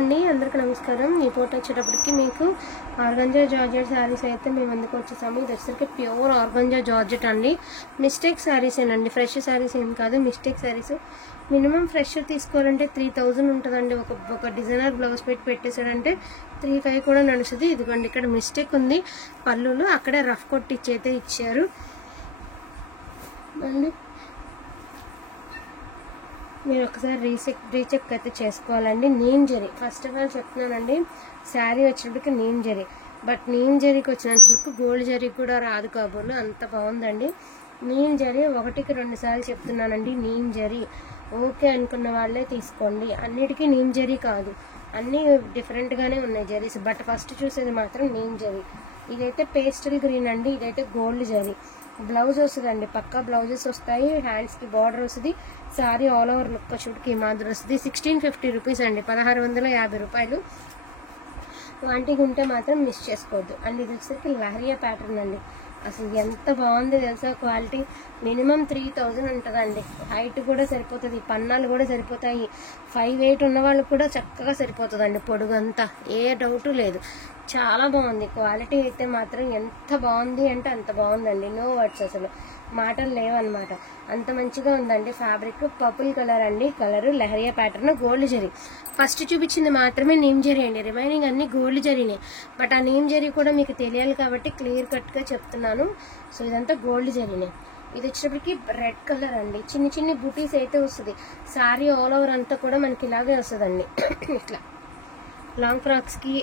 అండి అందరికీ నమస్కారం। ఈ ఫోటో వచ్చేటప్పటికి మీకు ఆర్గంజా జార్జెట్ శారీస్ అయితే మేము ఎందుకు వచ్చేసాము। ఇది వచ్చేసరికి ప్యూర్ ఆర్గంజా జార్జెట్ అండి। మిస్టేక్ శారీస్ ఏనండి, ఫ్రెష్ శారీస్ ఏం కాదు, మిస్టేక్ శారీస్। మినిమం ఫ్రెష్ తీసుకోవాలంటే 3000 ఉంటుందండి। ఒక డిజైనర్ బ్లౌజ్ పెట్టేసాడంటే 3,500 కూడా నడుస్తుంది। ఇదిగోండి ఇక్కడ మిస్టేక్ ఉంది పళ్ళులో, అక్కడే రఫ్ కొట్టిచ్చి అయితే ఇచ్చారు మళ్ళీ మీరు ఒకసారి రీచెక్ అయితే చేసుకోవాలండి। Neem zari first of all చెప్తున్నానండి, శారీ వచ్చేటప్పటికి నీమ్ జరీ, బట్ నీమ్ జరీకి వచ్చినంతకు గోల్డ్ జరీ కూడా రాదు కాబోలు, అంత బాగుందండి। నీమ్ జరీ 1కి 2 సార్లు చెప్తున్నానండి, నీమ్ జరీ ఓకే అనుకున్న వాళ్ళే తీసుకోండి। అన్నిటికీ నీమ్ జరీ కాదు, అన్నీ డిఫరెంట్గానే ఉన్నాయి జరీస్, బట్ ఫస్ట్ చూసేది మాత్రం నీమ్ జరీ। ఇదైతే పేస్టల్ గ్రీన్ అండి, ఇదైతే గోల్డ్ జరీ। బ్లౌజ్ వస్తుందండి, పక్కా బ్లౌజెస్ వస్తాయి, హ్యాండ్స్కి బార్డర్ వస్తుంది, సారీ ఆల్ ఓవర్ లుక్ షూట్కి మాదిరి వస్తుంది। 1650 రూపీస్ అండి, 1650 రూపాయలు। వాంటికి ఉంటే మాత్రం మిస్ చేసుకోవద్దు। అండ్ ఇది వచ్చేసరికి లహరియా ప్యాటర్న్ అండి, అసలు ఎంత బాగుంది తెలుసా, క్వాలిటీ మినిమం 3000 ఉంటుందండి। హైట్ కూడా సరిపోతుంది, పన్నాలు కూడా సరిపోతాయి, 5'8" ఉన్న వాళ్ళకి కూడా చక్కగా సరిపోతుందండి, పొడుగు అంతా ఏ డౌటు లేదు। చాలా బాగుంది క్వాలిటీ అయితే మాత్రం, ఎంత బాగుంది అంటే అంత బాగుందండి, నో వర్డ్స్, అసలు మాటలు లేవన్నమాట, అంత మంచిగా ఉందండి। ఫ్యాబ్రిక్ పర్పుల్ కలర్ అండి, colour leheriya pattern, gold zari. First చూపించింది మాత్రమే నీమ్ జరీ అండి, రిమైనింగ్ అన్ని గోల్డ్ జరీనే, బట్ ఆ నీమ్ జరీ కూడా మీకు తెలియాలి కాబట్టి క్లియర్ కట్గా చెప్తున్నాను। సో ఇదంతా గోల్డ్ జరీనే। ఇది వచ్చేటప్పటికి రెడ్ కలర్ అండి, చిన్న చిన్న బూటీస్ అయితే వస్తుంది, శారీ ఆల్ ఓవర్ అంతా కూడా మనకి ఇలాగే వస్తుందండి ఇట్లా లాంగ్ ఫ్రాక్స్కి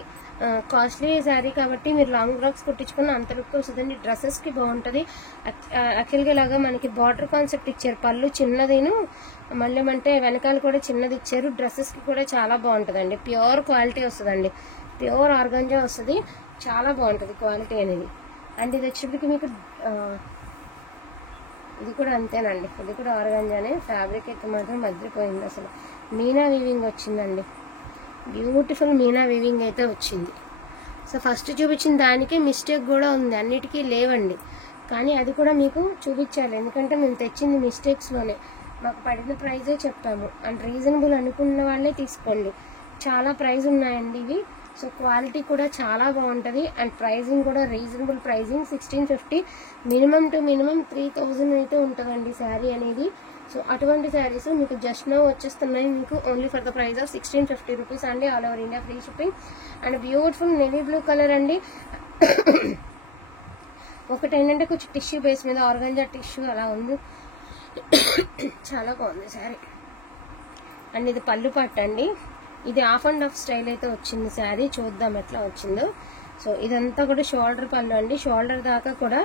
కాస్ట్లీ శారీ కాబట్టి మీరు లాంగ్ ఫ్రాక్స్ కుట్టించుకున్న అంత లుక్ వస్తుందండి, డ్రెస్సెస్కి బాగుంటుంది। యాక్చువల్గా ఇలాగా మనకి బార్డర్ కాన్సెప్ట్ ఇచ్చారు, పళ్ళు చిన్నదిను మళ్ళీ అంటే వెనకాల కూడా చిన్నది ఇచ్చారు, డ్రెస్సెస్కి కూడా చాలా బాగుంటుందండి, ప్యూర్ క్వాలిటీ వస్తుందండి, ప్యూర్ ఆర్గంజా వస్తుంది, చాలా బాగుంటుంది క్వాలిటీ అనేది। అండ్ ఇది వచ్చేప్పటికి మీకు ఇది కూడా అంతేనండి, ఇది కూడా ఆర్గంజానే, ఫ్యాబ్రిక్ అయితే మాత్రం మద్రిపోయింది, అసలు మీనా వీవింగ్ వచ్చిందండి, బ్యూటిఫుల్ మీనా వీవింగ్ అయితే వచ్చింది। సో ఫస్ట్ చూపించిన దానికే మిస్టేక్ కూడా ఉంది, అన్నిటికీ లేవండి, కానీ అది కూడా మీకు చూపించాలి, ఎందుకంటే మేము తెచ్చింది మిస్టేక్స్లోనే, మాకు పడిన ప్రైజే చెప్పాము, అండ్ రీజనబుల్ అనుకున్న వాళ్ళే తీసుకోండి, చాలా ప్రైజ్ ఉన్నాయండి ఇవి। సో క్వాలిటీ కూడా చాలా బాగుంటుంది, అండ్ ప్రైజింగ్ కూడా reasonable pricing, 1650, minimum to minimum 3000 అయితే ఉంటుందండి శారీ అనేది। సో అటువంటి శారీస్ మీకు జస్ట్ నో వచ్చేస్తున్నాయి మీకు only for the price of 1650 rupees అండి, all over India free shipping. And beautiful navy blue colour అండి, ఒకటి ఏంటంటే కొంచెం టిష్యూ బేస్ మీద ఆర్గంజా టిష్యూ అలా ఉంది, చాలా బాగుంది శారీ। అండ్ ఇది పళ్ళు పట్టు అండి, ఇది ఆఫ్ అండ్ ఆఫ్ స్టైల్ అయితే వచ్చింది శారీ, చూద్దాం ఎట్లా వచ్చిందో। సో ఇదంతా కూడా షోల్డర్ పళ్ళు అండి, షోల్డర్ దాకా కూడా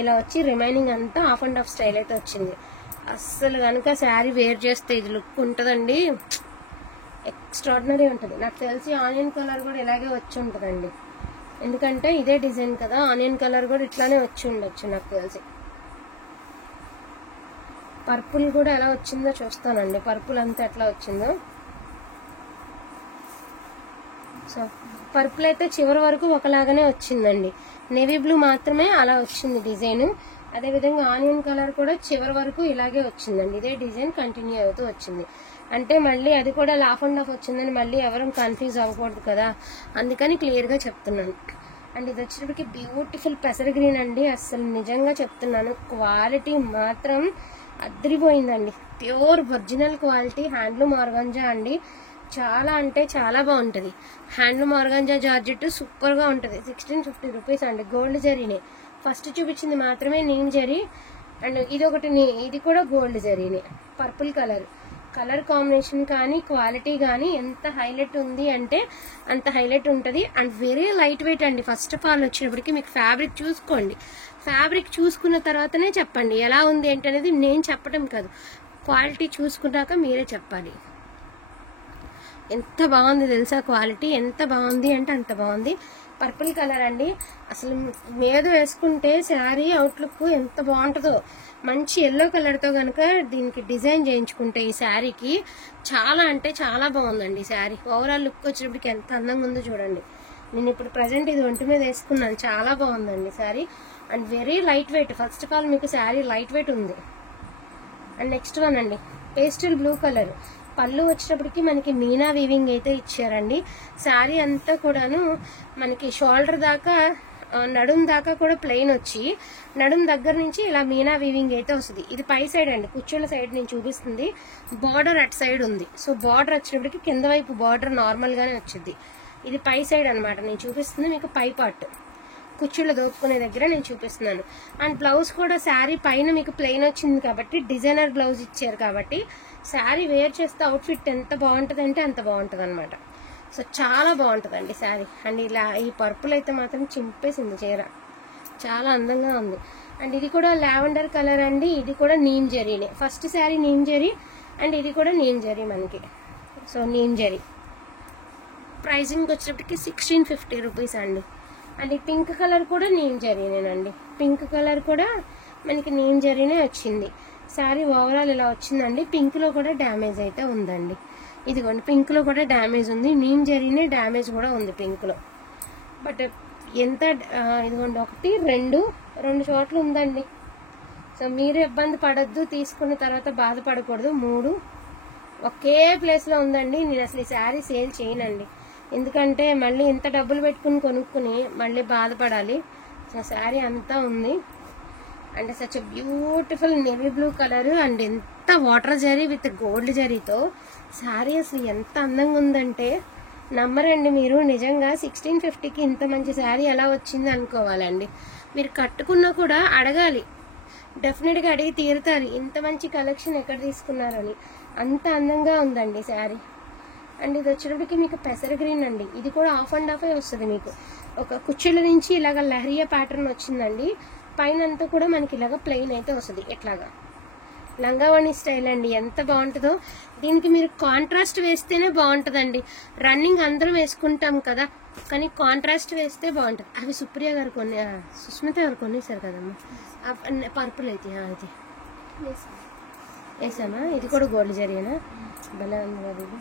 ఇలా వచ్చి రిమైనింగ్ అంతా ఆఫ్ అండ్ ఆఫ్ స్టైల్ అయితే వచ్చింది। అస్సలు కనుక శారీ వేర్ చేస్తే ఇది లుక్ ఉంటుందండి, ఎక్స్ట్రాడినరీ ఉంటుంది। నాకు తెలిసి ఆనియన్ కలర్ కూడా ఇలాగే వచ్చి ఉంటుందండి, ఎందుకంటే ఇదే డిజైన్ కదా, ఆనియన్ కలర్ కూడా ఇట్లానే వచ్చి ఉండొచ్చు నాకు తెలిసి। పర్పుల్ కూడా ఎలా వచ్చిందో చూస్తానండి, పర్పుల్ అంతా ఎట్లా వచ్చిందో। సో పర్పుల్ అయితే చివరి వరకు ఒకలాగానే వచ్చిందండి, నేవీ బ్లూ మాత్రమే అలా వచ్చింది డిజైన్, అదేవిధంగా ఆనియన్ కలర్ కూడా చివరి వరకు ఇలాగే వచ్చిందండి, ఇదే డిజైన్ కంటిన్యూ అవుతూ వచ్చింది, అంటే మళ్ళీ అది కూడా హాఫ్ అండ్ హాఫ్ వచ్చిందని మళ్ళీ ఎవరం కన్ఫ్యూజ్ అవ్వకూడదు కదా, అందుకని క్లియర్గా చెప్తున్నాను। అండ్ ఇది వచ్చేటప్పటికి బ్యూటిఫుల్ పెసర గ్రీన్ అండి, అసలు నిజంగా చెప్తున్నాను క్వాలిటీ మాత్రం అదిరిపోయిందండి, pure original quality, handloom organza అండి, చాలా అంటే చాలా బాగుంటుంది, హ్యాండ్లూమ్ ఆర్గంజా జార్జెట్ సూపర్గా ఉంటుంది। 1650 రూపీస్ అండి, గోల్డ్ జరీనే, ఫస్ట్ చూపించింది మాత్రమే నీమ్ జరీ, అండ్ ఇది కూడా గోల్డ్ జరీనే, పర్పుల్ కలర్ కాంబినేషన్ కానీ క్వాలిటీ కానీ ఎంత హైలైట్ ఉంది అంటే అంత హైలైట్ ఉంటుంది, అండ్ వెరీ లైట్ వెయిట్ అండి। ఫస్ట్ ఆఫ్ ఆల్ వచ్చినప్పటికీ మీకు ఫ్యాబ్రిక్ చూసుకోండి, ఫ్యాబ్రిక్ చూసుకున్న తర్వాతనే చెప్పండి ఎలా ఉంది ఏంటనేది, నేను చెప్పడం కాదు, క్వాలిటీ చూసుకున్నాక మీరే చెప్పాలి। ఎంత బాగుంది తెలుసా క్వాలిటీ, ఎంత బాగుంది అంటే అంత బాగుంది, పర్పుల్ కలర్ అండి, అసలు మీద వేసుకుంటే శారీ అవుట్లుక్ ఎంత బాగుంటుందో, మంచి ఎల్లో కలర్తో కనుక దీనికి డిజైన్ చేయించుకుంటే ఈ శారీకి చాలా అంటే చాలా బాగుందండి శారీ, ఓవరాల్ లుక్ వచ్చినప్పటికి ఎంత అందంగా ఉందో చూడండి। నేను ఇప్పుడు ప్రజెంట్ ఇది ఒంటి మీద వేసుకున్నాను, చాలా బాగుందండి sari, and very light weight, first of all మీకు శారీ లైట్ వెయిట్ ఉంది। అండ్ నెక్స్ట్ వన్ అండి పేస్టల్ బ్లూ కలర్, పళ్ళు వచ్చేటప్పటికి మనకి మీనా వీవింగ్ అయితే ఇచ్చారండి. శారీ అంతా కూడాను మనకి షోల్డర్ దాకా నడుం దాకా కూడా ప్లెయిన్ వచ్చి నడుం దగ్గర నుంచి ఇలా మీనా వీవింగ్ అయితే వస్తుంది. ఇది పై సైడ్ అండి, కుచ్చుల సైడ్ నేను చూపిస్తుంది. బార్డర్ అటు సైడ్ ఉంది. సో బార్డర్ వచ్చినప్పటికి కింద వైపు బార్డర్ నార్మల్ గానే వచ్చింది. ఇది పై సైడ్ అనమాట నేను చూపిస్తుంది మీకు పై పార్ట్ కుచ్చుళ్ళ దోపుకునే దగ్గర నేను చూపిస్తున్నాను. అండ్ బ్లౌజ్ కూడా శారీ పైన మీకు ప్లెయిన్ వచ్చింది కాబట్టి డిజైనర్ బ్లౌజ్ ఇచ్చారు కాబట్టి శారీ వేర్ చేస్తే అవుట్ఫిట్ ఎంత బాగుంటుంది అంటే అంత బాగుంటుంది అనమాట. సో చాలా బాగుంటుందండి శారీ. అండ్ ఇలా ఈ పర్పుల్ అయితే మాత్రం చింపేసింది చీర, చాలా అందంగా ఉంది. అండ్ ఇది కూడా లావెండర్ కలర్ అండి. ఇది కూడా నీమ్ జరీనే. ఫస్ట్ శారీ నీమ్ జరీ అండ్ ఇది కూడా నీమ్ జరీ మనకి. సో నీమ్ జరీ ప్రైజింగ్ వచ్చేటప్పటికి 1650 రూపీస్ అండి. అండ్ ఈ పింక్ కలర్ కూడా నీమ్ జరీనేనండి. పింక్ కలర్ కూడా మనకి నీమ్ జరీనే వచ్చింది. శారీ ఓవరాల్ ఇలా వచ్చిందండి. పింక్ లో కూడా డ్యామేజ్ అయితే ఉందండి. ఇదిగోండి పింక్ లో కూడా డ్యామేజ్ ఉంది. నీమ్ జరీనే డ్యామేజ్ కూడా ఉంది పింక్ లో. బట్ ఎంత ఇదిగోండి 1 2 చోట్ల ఉందండి. సో మీరు ఇబ్బంది పడద్దు, తీసుకున్న తర్వాత బాధపడకూడదు. 3 ఒకే ప్లేస్ లో ఉందండి. నేను అసలు ఈ శారీ సేల్ చేయనండి, ఎందుకంటే మళ్ళీ ఇంత డబ్బులు పెట్టుకుని కొనుక్కుని మళ్ళీ బాధపడాలి. సో శారీ అంతా ఉంది. And such beautiful navy blue colour and ఎంత వాటర్ జరీ విత్ గోల్డ్ జరీతో శారీ అసలు ఎంత అందంగా ఉందంటే నమ్మరండి మీరు. నిజంగా 1650కి ఇంత మంచి శారీ ఎలా వచ్చింది అనుకోవాలండి. మీరు కట్టుకున్నా కూడా అడగాలి, డెఫినెట్గా అడిగి తీరుతారు ఇంత మంచి కలెక్షన్ ఎక్కడ తీసుకున్నారని. అంత అందంగా ఉందండి శారీ. అండ్ ఇది వచ్చేటప్పటికి మీకు పెసర గ్రీన్ అండి. ఇది కూడా ఆఫ్ అండ్ ఆఫ్ వస్తుంది మీకు. ఒక కుచ్చుల నుంచి ఇలాగ లహరియా ప్యాటర్న్ వచ్చిందండి. పైన అంతా కూడా మనకి ఇలాగ ప్లెయిన్ అయితే వస్తుంది. ఎట్లాగా లంగావణి స్టైల్ అండి. ఎంత బాగుంటుందో. దీనికి మీరు కాంట్రాస్ట్ వేస్తేనే బాగుంటుందండి. రన్నింగ్ అందరం వేసుకుంటాం కదా, కానీ కాంట్రాస్ట్ వేస్తే బాగుంటుంది. అవి సుప్రియ గారు సుస్మిత గారు కొనేసారు కదమ్మా. పర్పుల్ అయితే అది వేసామా. ఇది కూడా గోల్డ్ జరీనా, భలే ఉంది కదా ఇది.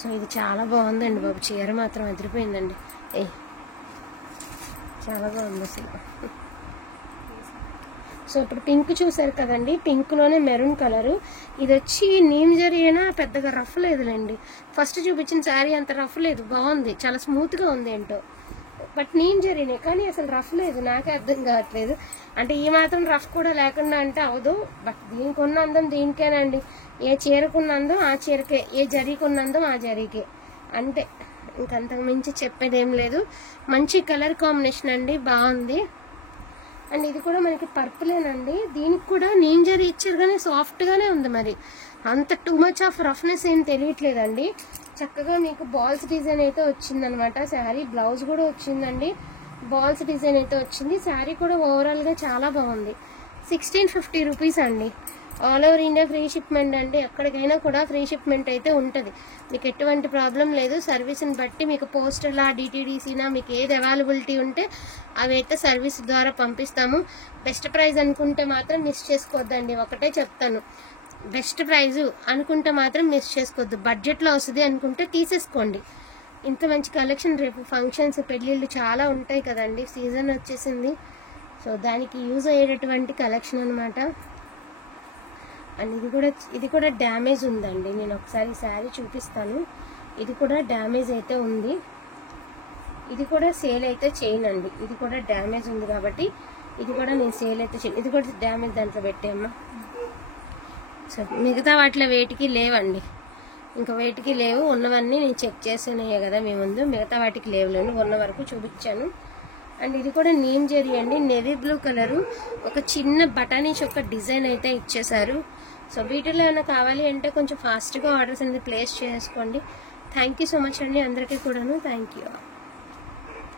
సో ఇది చాలా బాగుందండి బాబు. చీర మాత్రం అదిరిపోయిందండి. చాలా బాగుంది అసలు. సో ఇప్పుడు పింక్ చూసారు కదండి, పింక్ లోనే మెరూన్ కలర్. ఇది వచ్చి నీమ్ జరీ అయినా పెద్దగా రఫ్ లేదులేండి. ఫస్ట్ చూపించిన శారీ అంత రఫ్ లేదు, బాగుంది, చాలా స్మూత్ గా ఉంది ఏంటో. బట్ నీమ్ జరీనే కానీ అసలు రఫ్ లేదు. నాకే అర్థం కావట్లేదు. అంటే ఈ మాత్రం రఫ్ కూడా లేకుండా అంటే అవదు. బట్ దీనికి ఉన్న అందం దీనికేనండి. ఏ చీరకున్న అందం ఆ చీరకే, ఏ జరీకున్న అందం ఆ జరీకే. అంటే ఇంకంతకు మించి చెప్పేదేం లేదు. మంచి కలర్ కాంబినేషన్ అండి, బాగుంది. అండ్ ఇది కూడా మనకి పర్పులేనండి. దీనికి కూడా నీమ్ జరీ ఇచ్చారు కానీ సాఫ్ట్ గానే ఉంది. మరి అంత టూ మచ్ ఆఫ్ రఫ్నెస్ ఏం తెలియట్లేదండి. చక్కగా మీకు బాల్స్ డిజైన్ అయితే వచ్చిందనమాట. శారీ బ్లౌజ్ కూడా వచ్చిందండి, బాల్స్ డిజైన్ అయితే వచ్చింది. శారీ కూడా ఓవరాల్ గా చాలా బాగుంది. 1650 రూపీస్ అండి. All over India free shipment అండి. ఎక్కడికైనా కూడా ఫ్రీ షిప్మెంట్ అయితే ఉంటుంది. మీకు ఎటువంటి ప్రాబ్లం లేదు. సర్వీస్ని బట్టి మీకు పోస్టలా డిటీడీసీనా మీకు ఏది అవైలబిలిటీ ఉంటే అవి అయితే సర్వీస్ ద్వారా పంపిస్తాము. బెస్ట్ ప్రైస్ అనుకుంటే మాత్రం మిస్ చేసుకోవద్దండి. ఒకటే చెప్తాను, బెస్ట్ ప్రైజు అనుకుంటే మాత్రం మిస్ చేసుకోవద్దు. బడ్జెట్లో వస్తుంది అనుకుంటే తీసేసుకోండి. ఇంత మంచి కలెక్షన్ రేపు ఫంక్షన్స్ పెళ్ళిళ్ళు చాలా ఉంటాయి కదండి, సీజన్ వచ్చేసింది. సో దానికి యూజ్ అయ్యేటటువంటి కలెక్షన్ అనమాట. అండ్ ఇది కూడా డ్యామేజ్ ఉందండి. నేను ఒకసారి శారీ చూపిస్తాను. ఇది కూడా డ్యామేజ్ అయితే ఉంది. ఇది కూడా సేల్ అయితే చేయనండి. ఇది కూడా డ్యామేజ్ ఉంది కాబట్టి ఇది కూడా నేను సేల్ అయితే చేయను. ఇది కూడా డ్యామేజ్ దాంట్లో పెట్టేమ్మా. సో మిగతా వాటిలో వేటికి లేవండి, ఇంకా వేటికి లేవు. ఉన్నవన్నీ నేను చెక్ చేసినాయే కదా మీ ముందు. మిగతా వాటికి లేవులేండి, ఉన్న వరకు చూపించాను. అండ్ ఇది కూడా నీమ్ జరీ అండి. నేవీ బ్లూ కలరు, ఒక చిన్న బటానీ చొక్క డిజైన్ అయితే ఇచ్చేసారు. సో వీటిలో ఏమైనా కావాలి అంటే కొంచెం ఫాస్ట్గా ఆర్డర్స్ అనేది ప్లేస్ చేసుకోండి. థ్యాంక్ యూ సో మచ్ అండి అందరికీ కూడాను. Thank you.